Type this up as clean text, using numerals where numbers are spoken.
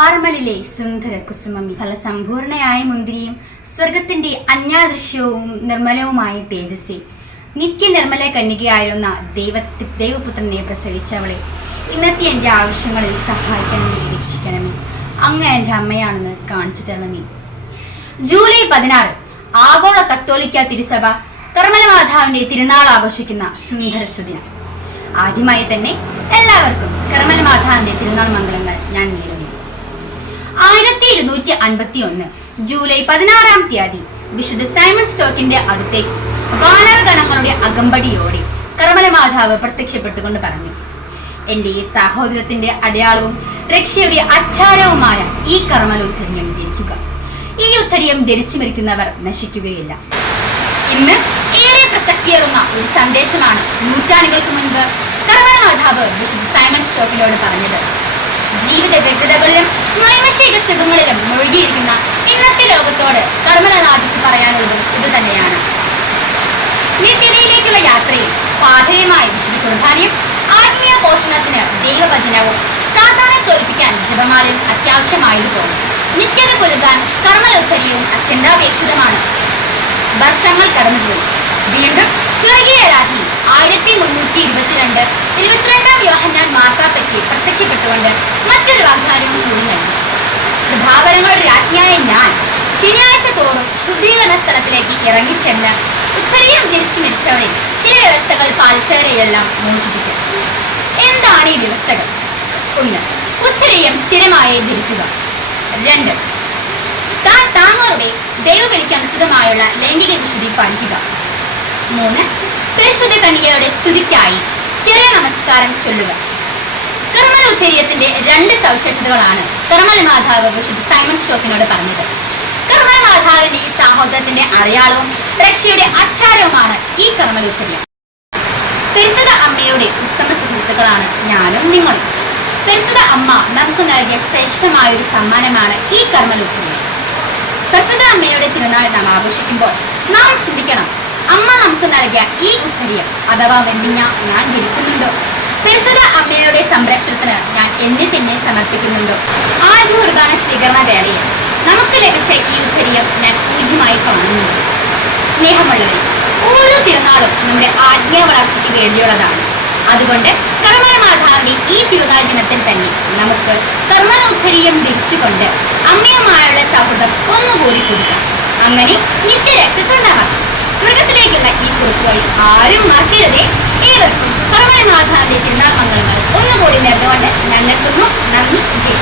കാർമലിലെ സുന്ദര കുസുമമി ഫലസമ്പൂർണയായ മുന്തിരിയും സ്വർഗത്തിന്റെ അന്യാദൃശ്യവും നിർമ്മലവുമായ തേജസ്സെ, നിത്യ നിർമ്മല കന്യകയായിരുന്ന ദൈവപുത്രനെ പ്രസവിച്ചവളെ, ഇന്നത്തെ എൻ്റെ ആവശ്യങ്ങളിൽ സഹായിക്കണമേ, രക്ഷിക്കണമേ. അങ്ങ് എൻ്റെ അമ്മയാണെന്ന് കാണിച്ചു തരണമേ. ജൂലൈ 16 ആഗോള കത്തോലിക്ക തിരുസഭ കർമ്മല മാതാവിന്റെ തിരുനാൾ ആഘോഷിക്കുന്ന സുന്ദര സുദിനം. ആദ്യമായി തന്നെ എല്ലാവർക്കും കർമ്മല മാതാവിന്റെ തിരുനാൾ മംഗളങ്ങൾ ഞാൻ നേരുന്നു. 1251 ജൂലൈ 16 തീയതി വിശുദ്ധ സൈമൺ സ്റ്റോക്കിന്റെ അടുത്തേക്ക് വാനവഗണങ്ങളുടെ അകമ്പടിയോടെ കർമ്മല മാതാവ് പ്രത്യക്ഷപ്പെട്ടുകൊണ്ട് പറഞ്ഞു, എന്റെ ഈ സഹോദരത്തിന്റെ അടയാളവും രക്ഷയുടെ അച്ചാരവുമായ ഈ കർമ്മല ഉദ്ധരിയം ധരിക്കുക. ഈ ഉദ്ധരിയം ധരിച്ചു മരിക്കുന്നവർ നശിക്കുകയില്ല. ഇന്ന് ഏറെ പ്രസക്തിയേറുന്ന ഒരു സന്ദേശമാണ് നൂറ്റാണ്ടുകൾക്ക് മുൻപ് കർമ്മല മാതാവ് വിശുദ്ധ സൈമൺ സ്റ്റോക്കിനോട് പറഞ്ഞത്. ജീവിത വ്യഗ്രതകളിലും നൈമിഷിക സുഖങ്ങളിലും മുഴുകിയിരിക്കുന്ന ഇന്നത്തെ ലോകത്തോട് കർമ്മലനാഥിക്ക് പറയാനുള്ളതും ഇതുതന്നെയാണ്. നിത്യതയിലേക്കുള്ള യാത്രയിൽ പാഥേയമായ വിശുദ്ധ കുർബാനയും ആത്മീയ പോഷണത്തിന് ദൈവവചനവും സാധാരണ തോൽപ്പിക്കാൻ ജപമാലയും അത്യാവശ്യമായതുപോലെ നിത്യത പുലർത്താൻ കർമ്മലോദ്ധരിയും അത്യന്താപേക്ഷിതമാണ്. വർഷങ്ങൾ കടന്നുപോയി. വീണ്ടും സ്വർഗീയ രാത്രി 1322 22 യോഹന്നാൻ മാർപ്പാപ്പയ്ക്ക് പ്രത്യക്ഷപ്പെട്ടുകൊണ്ട് മറ്റൊരു വാഗ്ദാനവും കൂടി നൽകി. കൃപാവരങ്ങളുടെ രാജ്ഞിയായ ഞാൻ ശനിയാഴ്ച തോറും ശുദ്ധീകരണ സ്ഥലത്തിലേക്ക് ഇറങ്ങിച്ചെന്ന് ഉദ്ധരിയം ധരിച്ചു മരിച്ചവരെ ചില വ്യവസ്ഥകൾ പാലിച്ചവരെയെല്ലാം മോചിപ്പിക്കും. എന്താണ് ഈ വ്യവസ്ഥകൾ? 1. ഉദ്ധരിയം സ്ഥിരമായി ധരിക്കുക. 2. താങ്കളുടെ ദൈവവിളിക്ക് അനുസൃതമായുള്ള ലൈംഗിക വിശുദ്ധി പാലിക്കുക. 3. പരിശുദ്ധ കന്യകയുടെ സ്തുതിക്കായി ചെറിയ നമസ്കാരം ചൊല്ലുക. കർമ്മല ഉദ്ധരിയത്തിന്റെ 2 സവിശേഷതകളാണ് കർമ്മല മാതാവ് വിശുദ്ധ സൈമൺ സ്റ്റോക്കിനോട് പറഞ്ഞത്. കർമ്മല മാതാവിന്റെ ഈ സഹോദരത്തിന്റെ അടയാളവും രക്ഷയുടെ അച്ചാരവുമാണ് ഈ കർമ്മല ഉദ്ധരിയം. പരിശുദ്ധ അമ്മയുടെ ഉത്തമ സുഹൃത്തുക്കളാണ് ഞാനും നിങ്ങളും. പരിശുദ്ധ അമ്മ നമുക്ക് നൽകിയ ശ്രേഷ്ഠമായ ഒരു സമ്മാനമാണ് ഈ കർമ്മല ഉദ്ധരിയം. പരിശുദ്ധ അമ്മയുടെ തിരുനാൾ നാം ആഘോഷിക്കുമ്പോൾ നാം ചിന്തിക്കണം, അമ്മ നമുക്ക് നൽകിയ ഈ ഉദ്ധരിയം അഥവാ വെണ്ണിഞ്ഞ ഞാൻ ധരിക്കുന്നുണ്ടോ? പരിശുദ്ധ അമ്മയുടെ സംരക്ഷണത്തിന് ഞാൻ എന്നെ തന്നെ സമർപ്പിക്കുന്നുണ്ടോ? ആദ്യ കുർബാന സ്വീകരണ വേളയിൽ നമുക്ക് ലഭിച്ച ഈ ഉദ്ധരിയം ഞാൻ പൂജ്യമായി കാണുന്നുണ്ട്. സ്നേഹമുള്ളവരെ, ഓരോ തിരുനാളും നമ്മുടെ ആത്മീയ വളർച്ചയ്ക്ക് വേണ്ടിയുള്ളതാണ്. അതുകൊണ്ട് കർമ്മല മാതാവിന്റെ ഈ തിരുനാൾ ദിനത്തിൽ തന്നെ നമുക്ക് കർമ്മല ഉദ്ധരിയം ധരിച്ചുകൊണ്ട് അമ്മയുമായുള്ള സൗഹൃദം ഒന്നുകൂടി പുതുക്കാം. അങ്ങനെ നിത്യരക്ഷ സ്വന്തമാക്കാം. സ്വർഗത്തിലേക്കുള്ള ഈ കുറിപ്പുകളിൽ ആരും മറക്കരുതേ. ഏവർക്കും കർമ്മല മാതാവിന്റെ തിരുനാൾ മംഗളങ്ങൾ ഒന്നുകൂടി നേർന്നുകൊണ്ട് ഞാൻ നിർത്തുന്നു. നന്ദി. ജയ്.